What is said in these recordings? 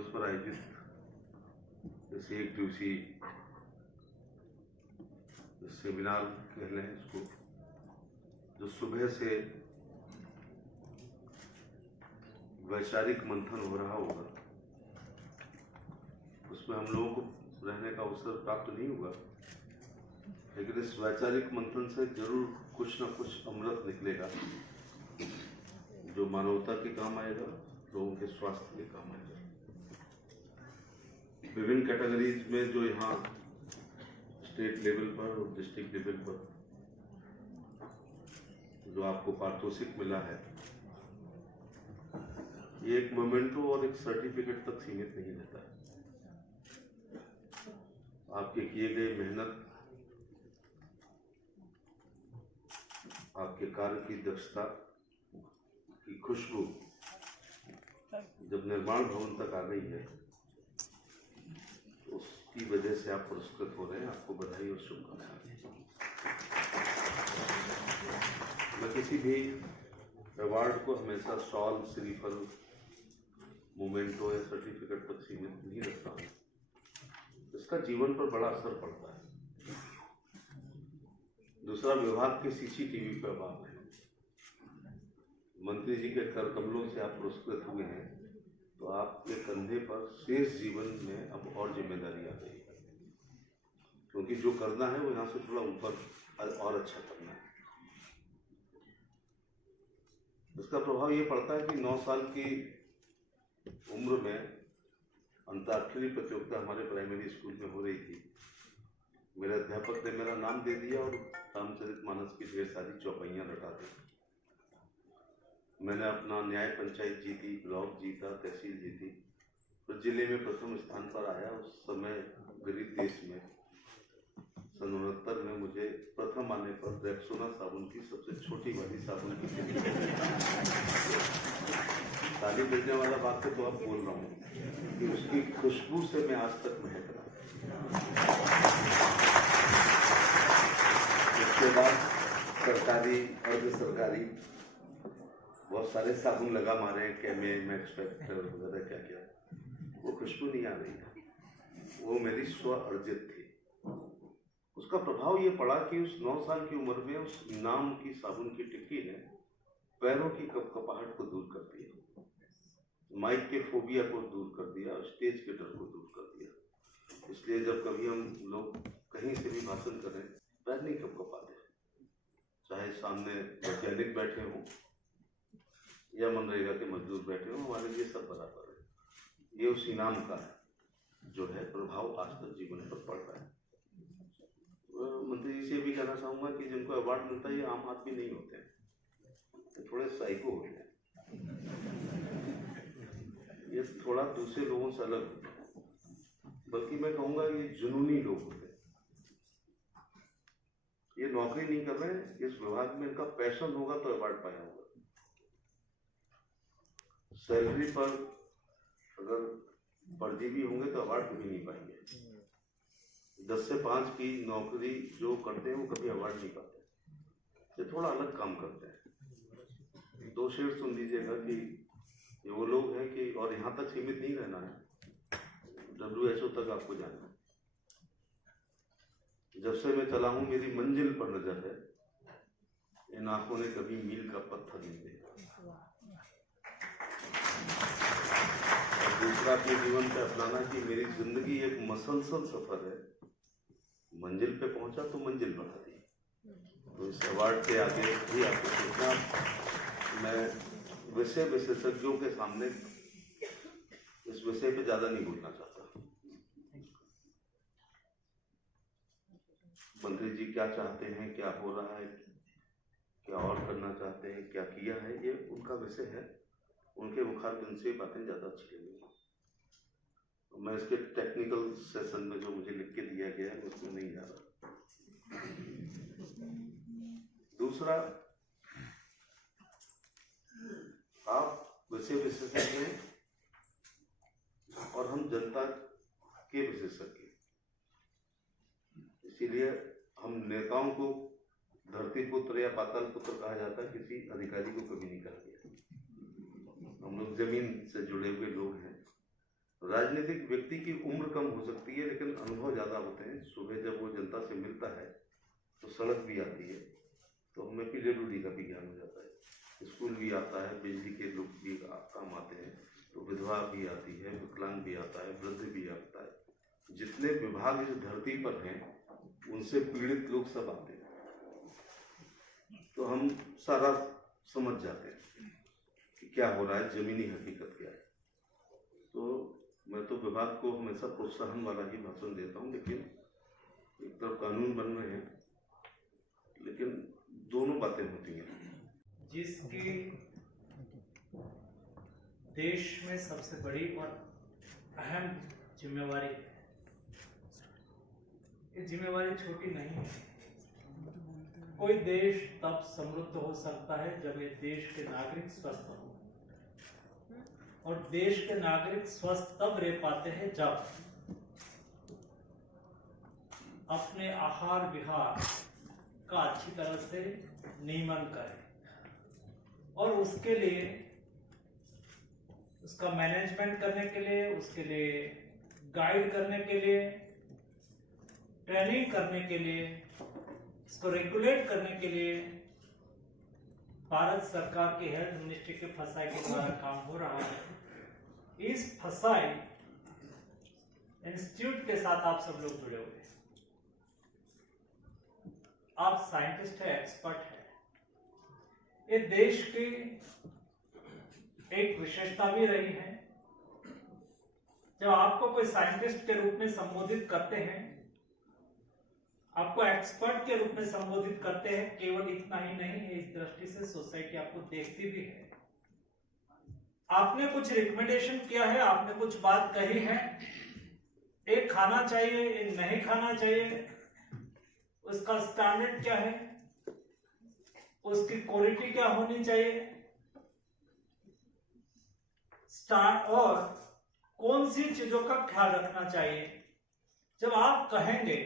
दिवस पर आयोजित जैसे एक दिवसीय सेमिनार कह लें इसको, जो सुबह से वैचारिक मंथन हो रहा होगा, उसमें हम लोगों को रहने का अवसर प्राप्त नहीं हुआ, लेकिन इस वैचारिक मंथन से जरूर कुछ न कुछ अमृत निकलेगा जो मानवता के काम आएगा, लोगों के स्वास्थ्य के काम आएगा। विभिन्न कैटेगरीज में जो यहाँ स्टेट लेवल पर और डिस्ट्रिक्ट लेवल पर जो आपको पारितोषिक मिला है, ये एक मोमेंटो और एक सर्टिफिकेट तक सीमित नहीं रहता है। आपके किए गए मेहनत, आपके कार्य की दक्षता की खुशबू जब निर्माण भवन तक आ गई है, तो उसकी वजह से आप पुरस्कृत हो रहे हैं। आपको बधाई और शुभकामनाएं। मैं किसी भी अवार्ड को हमेशा शॉल, श्रीफल, मोमेंटो या सर्टिफिकेट तक सीमित नहीं रखता हूँ। इसका जीवन पर बड़ा असर पड़ता है। दूसरा, विभाग के सीसीटीवी पर अभाव है। मंत्री जी के कर कमलों से आप पुरस्कृत हुए हैं, तो आपके कंधे पर शेष जीवन में अब और जिम्मेदारी आ गई है, क्योंकि जो करना है वो यहाँ से थोड़ा ऊपर और अच्छा करना है। इसका प्रभाव ये पड़ता है कि 9 साल की उम्र में अंतर्राष्ट्रीय प्रतियोगिता हमारे प्राइमरी स्कूल में हो रही थी। मेरे अध्यापक ने मेरा नाम दे दिया और रामचरितमानस की ढेर सारी चौपाइयाँ रटा दी। मैंने अपना न्याय पंचायत जीती, ब्लॉक जीता, तहसील जीती, फिर जिले में प्रथम स्थान पर आया। उस समय गरीब देश में सन 69 में मुझे प्रथम आने पर रेक्सोना साबुन की सबसे छोटी वाली साबुन की ताली बजने वाला बात तो अब बोल रहा हूँ कि उसकी खुशबू से मैं आज तक महक रहा हूँ। उसके बाद सरकारी, अर्ध सरकारी बहुत सारे साबुन लगा मारे, कैमे, मैक्स फैक्टर वगैरह क्या क्या, वो खुशबू नहीं आ रही है। वो मेरी स्व अर्जित थी। उसका प्रभाव ये पड़ा कि उस 9 साल की उम्र में उस नाम की साबुन की टिक्की ने पैरों की कपकपाहट को दूर कर दिया, माइक के फोबिया को दूर कर दिया, स्टेज के डर को दूर कर दिया। इसलिए जब कभी हम लोग कहीं से भी भाषण करें, पैर नहीं कपकपाते, चाहे सामने वैज्ञानिक बैठे हों या मनरेगा के मजदूर बैठे हों, हमारे लिए सब बराबर है। ये उस इनाम का है जो है प्रभाव आज तक जीवन पर पड़ रहा है। मंत्री जी से भी कहना चाहूँगा कि जिनको अवार्ड मिलता है ये आम आदमी नहीं होते हैं, तो थोड़े साइको होते हैं, ये थोड़ा दूसरे लोगों से अलग होते हैं, बल्कि मैं कहूँगा ये जुनूनी लोग होते हैं। ये नौकरी नहीं कर रहे हैं, इस विभाग में इनका पैशन होगा तो अवार्ड पाया होगा। सैलरी पर अगर परजीवी होंगे तो अवार्ड कभी नहीं पाएंगे। 10 से 5 की नौकरी जो करते हैं वो कभी अवार्ड नहीं पाते। ये थोड़ा अलग काम करते हैं। 2 शेर सुन लीजिएगा कि ये वो लोग हैं कि, और यहाँ तक सीमित नहीं रहना है, WHO तक आपको जाना है। जब से मैं चला हूँ मेरी मंजिल पर नजर है, इन आंखों ने कभी मील का पत्थर नहीं देखा। दूसरा, अपने जीवन पे अपनाना कि मेरी जिंदगी एक मसलसल सफर है, मंजिल पे पहुंचा तो मंजिल बढ़ा दी। तो इस अवार्ड के आगे भी आपको सोचना, मैं विशेषज्ञों के सामने इस विषय पे ज्यादा नहीं बोलना चाहता। मंत्री जी क्या चाहते हैं, क्या हो रहा है, क्या और करना चाहते हैं, क्या किया है, ये उनका विषय है। उनके मुखारबिंद से बातें ज्यादा अच्छी लगेंगी। मैं इसके टेक्निकल सेशन में जो मुझे लिख के दिया गया है उसमें नहीं जा रहा। दूसरा, आप विषय विशेषज्ञ हैं और हम जनता के विशेषज्ञ, इसीलिए हम नेताओं को धरती पुत्र या पाताल पुत्र कहा जाता है, किसी अधिकारी को कभी नहीं कहा गया। हम लोग जमीन से जुड़े हुए लोग हैं, राजनीतिक व्यक्ति की उम्र कम हो सकती है लेकिन अनुभव ज़्यादा होते हैं। सुबह जब वो जनता से मिलता है तो सड़क भी आती है, तो हमें PWD का भी ज्ञान हो जाता है। स्कूल भी आता है, बिजली के लोग भी काम आते हैं, तो विधवा भी आती है, विकलांग भी आता है, वृद्ध भी आता है। जितने विभाग इस धरती पर हैं उनसे पीड़ित लोग सब आते हैं, तो हम सारा समझ जाते हैं कि क्या हो रहा है, जमीनी हकीकत क्या है। तो मैं तो विभाग को हमेशा प्रोत्साहन वाला ही भाषण देता हूँ, लेकिन एक तरफ कानून बन रहे हैं, लेकिन दोनों बातें होती हैं। जिसकी देश में सबसे बड़ी और अहम जिम्मेवारी है, ये जिम्मेवारी छोटी नहीं है। कोई देश तब समृद्ध हो सकता है जब ये देश के नागरिक स्वस्थ हो, और देश के नागरिक स्वस्थ तब रह पाते हैं जब अपने आहार विहार का अच्छी तरह से नियमन करें, और उसके लिए उसका मैनेजमेंट करने के लिए, उसके लिए गाइड करने के लिए, ट्रेनिंग करने के लिए, इसको रेगुलेट करने के लिए भारत सरकार की हेल्थ मिनिस्ट्री के फसाई के द्वारा काम हो रहा है। इस फसाई इंस्टीट्यूट के साथ आप सब लोग जुड़े हुए हैं। आप साइंटिस्ट है, एक्सपर्ट है। ये देश की एक विशेषता भी रही है। जब आपको कोई साइंटिस्ट के रूप में संबोधित करते हैं, आपको एक्सपर्ट के रूप में संबोधित करते हैं, केवल इतना ही नहीं है, इस दृष्टि से सोसाइटी आपको देखती भी है। आपने कुछ रिकमेंडेशन किया है, आपने कुछ बात कही है, एक खाना चाहिए, एक नहीं खाना चाहिए, उसका स्टैंडर्ड क्या है, उसकी क्वालिटी क्या होनी चाहिए, और कौन सी चीजों का ख्याल रखना चाहिए। जब आप कहेंगे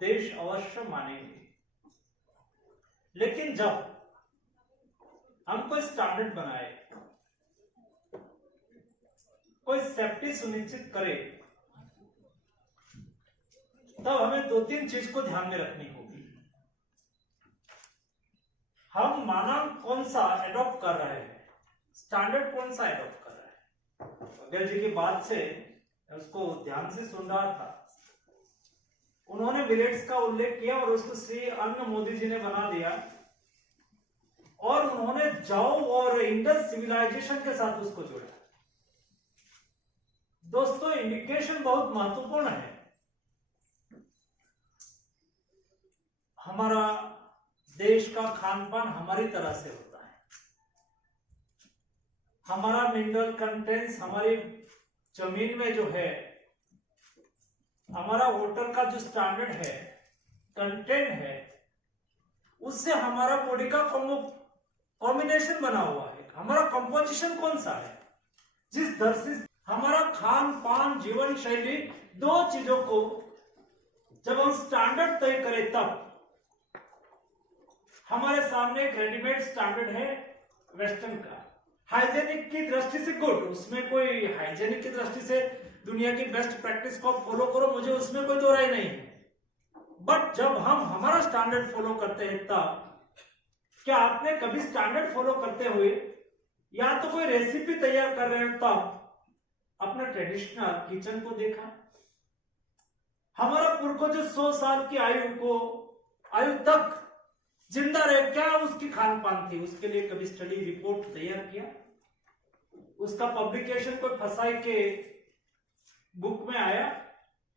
देश अवश्य मानेंगे, लेकिन जब हम कोई स्टैंडर्ड बनाए, कोई सेफ्टी सुनिश्चित करे, तब हमें 2-3 चीज को ध्यान में रखनी होगी। हम मानक कौन सा एडॉप्ट कर रहे हैं, स्टैंडर्ड कौन सा एडॉप्ट कर रहे हैं। अगर जी की बात से उसको ध्यान से सुन रहा था, उन्होंने मिलेट्स का उल्लेख किया और उसको श्री अन्न मोदी जी ने बना दिया, और उन्होंने जाओ और इंडस सिविलाइजेशन के साथ उसको जोड़ा। दोस्तों, इंडिकेशन बहुत महत्वपूर्ण है। हमारा देश का खान पान हमारी तरह से होता है। हमारा मिनरल कंटेंट्स हमारी जमीन में जो है, हमारा वाटर का जो स्टैंडर्ड है, कंटेंट है, उससे हमारा बॉडी का कॉम्बिनेशन बना हुआ है। हमारा कंपोजिशन कौन सा है, जिस दर से हमारा खान पान जीवन शैली, 2 चीजों को जब हम स्टैंडर्ड तय करें, तब हमारे सामने एक रेडीमेड स्टैंडर्ड है वेस्टर्न का। हाइजेनिक की दृष्टि से गुड, उसमें कोई हाइजेनिक की दृष्टि से दुनिया की बेस्ट प्रैक्टिस को फॉलो करो, मुझे उसमें कोई दो राय नहीं है। बट जब हम हमारा स्टैंडर्ड फॉलो करते हैं, तब क्या आपने कभी स्टैंडर्ड फॉलो करते हुए या तो कोई रेसिपी तैयार कर रहे हैं तब अपना ट्रेडिशनल किचन को देखा? हमारा पूर्वज जो 100 साल की आयु तक जिंदा रहे, क्या उसकी खान पान थी, उसके लिए कभी स्टडी रिपोर्ट तैयार किया? उसका पब्लिकेशन कोई फसाई के बुक में आया?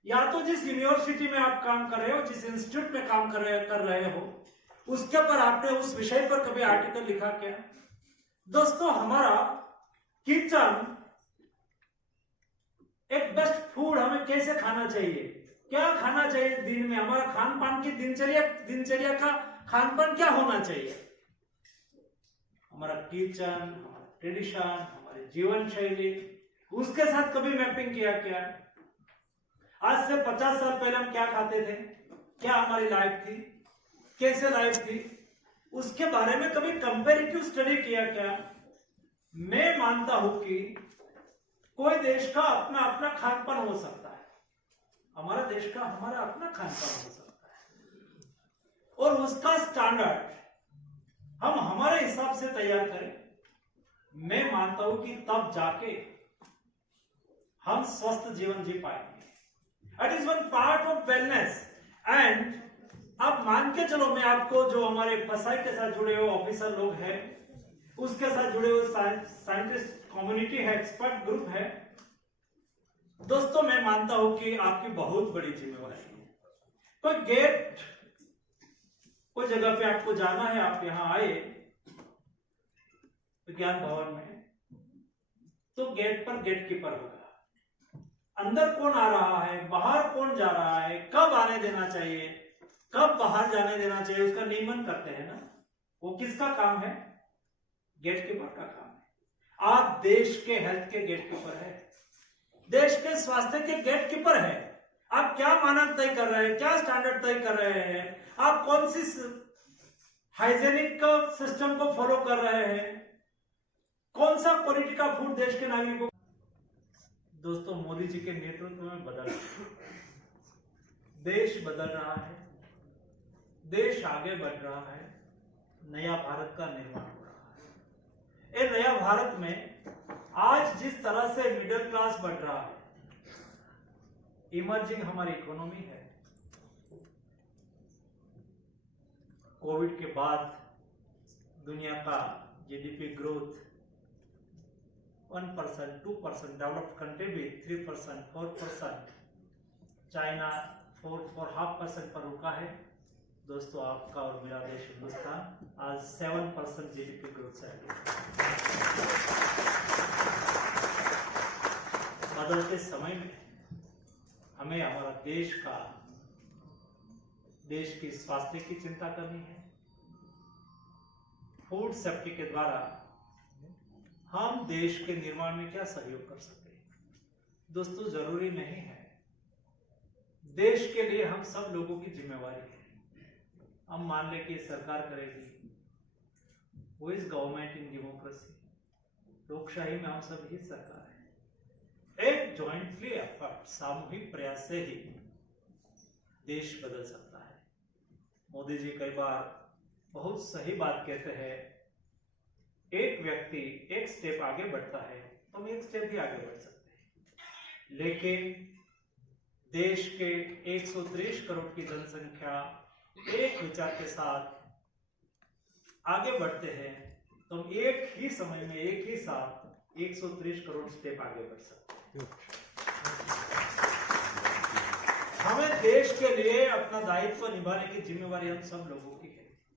या तो जिस यूनिवर्सिटी में आप काम कर रहे हो, जिस इंस्टीट्यूट में काम कर रहे हो, उसके ऊपर आपने उस विषय पर कभी आर्टिकल लिखा क्या? दोस्तों, हमारा किचन एक बेस्ट फूड हमें कैसे खाना चाहिए, क्या खाना चाहिए दिन में, हमारा खान पान की दिनचर्या का खान पान क्या होना चाहिए, हमारा किचन, हमारा ट्रेडिशन, हमारी जीवन शैली, उसके साथ कभी मैपिंग किया क्या? आज से 50 साल पहले हम क्या खाते थे, क्या हमारी लाइफ थी, कैसे लाइफ थी, उसके बारे में कभी कंपैरेटिव स्टडी किया क्या? मैं मानता हूं कि कोई देश का अपना अपना खान पान हो सकता है, हमारा देश का हमारा अपना खान पान हो सकता है, और उसका स्टैंडर्ड हम हमारे हिसाब से तैयार करें। मैं मानता हूं कि तब जाके हम स्वस्थ जीवन जी पाएंगे। It is one part of wellness. And अब मान के चलो, मैं आपको जो हमारे फसाई के साथ जुड़े हुए ऑफिसर लोग हैं, उसके साथ जुड़े हुए साइंटिस्ट कम्युनिटी है, एक्सपर्ट ग्रुप है, दोस्तों मैं मानता हूं कि आपकी बहुत बड़ी जिम्मेवारी है। कोई गेट, कोई जगह पे आपको जाना है, आप यहां आए विज्ञान भवन में, तो गेट पर गेट कीपर होगा। अंदर कौन आ रहा है, बाहर कौन जा रहा है, कब आने देना चाहिए, कब बाहर जाने देना चाहिए, उसका नियमन करते हैं ना। वो किसका काम है? गेट कीपर का काम है। आप देश के हेल्थ के गेट कीपर है, देश के स्वास्थ्य के गेट कीपर है। आप क्या मानक तय कर रहे हैं, क्या स्टैंडर्ड तय कर रहे हैं, आप कौन सी हाइजेनिक सिस्टम को फॉलो कर रहे हैं, कौन सा क्वालिटी का फूड देश के नागरिकों। दोस्तों मोदी जी के नेतृत्व में बदल, देश बदल रहा है, देश आगे बढ़ रहा है, नया भारत का निर्माण हो रहा है। ये नया भारत में आज जिस तरह से मिडिल क्लास बढ़ रहा है, इमर्जिंग हमारी इकोनॉमी है, कोविड के बाद दुनिया का जीडीपी ग्रोथ 1%, 2%, डेवलप्ड कंट्री भी 3%, 4%, चाइना 4.5% पर रुका है। दोस्तों आपका और मेरा देश हिंदुस्तान आज 7% जीडीपी ग्रोथ से है। बदलते समय में हमें हमारा देश की स्वास्थ्य की चिंता करनी है। फूड सेफ्टी के द्वारा हम देश के निर्माण में क्या सहयोग कर सकते हैं। दोस्तों जरूरी नहीं है, देश के लिए हम सब लोगों की जिम्मेवारी है। हम मान ले कि सरकार करेगी, वो इज गवर्नमेंट इन डेमोक्रेसी, लोकशाही में हम सब ही सरकार है। एक जॉइंटली एफर्ट, सामूहिक प्रयास से ही देश बदल सकता है। मोदी जी कई बार बहुत सही बात कहते हैं, एक व्यक्ति एक स्टेप आगे बढ़ता है तो हम एक स्टेप भी आगे बढ़ सकते हैं। लेकिन देश के 130 करोड़ की जनसंख्या एक विचार के साथ आगे बढ़ते हैं तो हम एक ही समय में एक ही साथ 130 करोड़ स्टेप आगे बढ़ सकते हैं। हमें देश के लिए अपना दायित्व निभाने की जिम्मेवारी हम सब लोगों की है।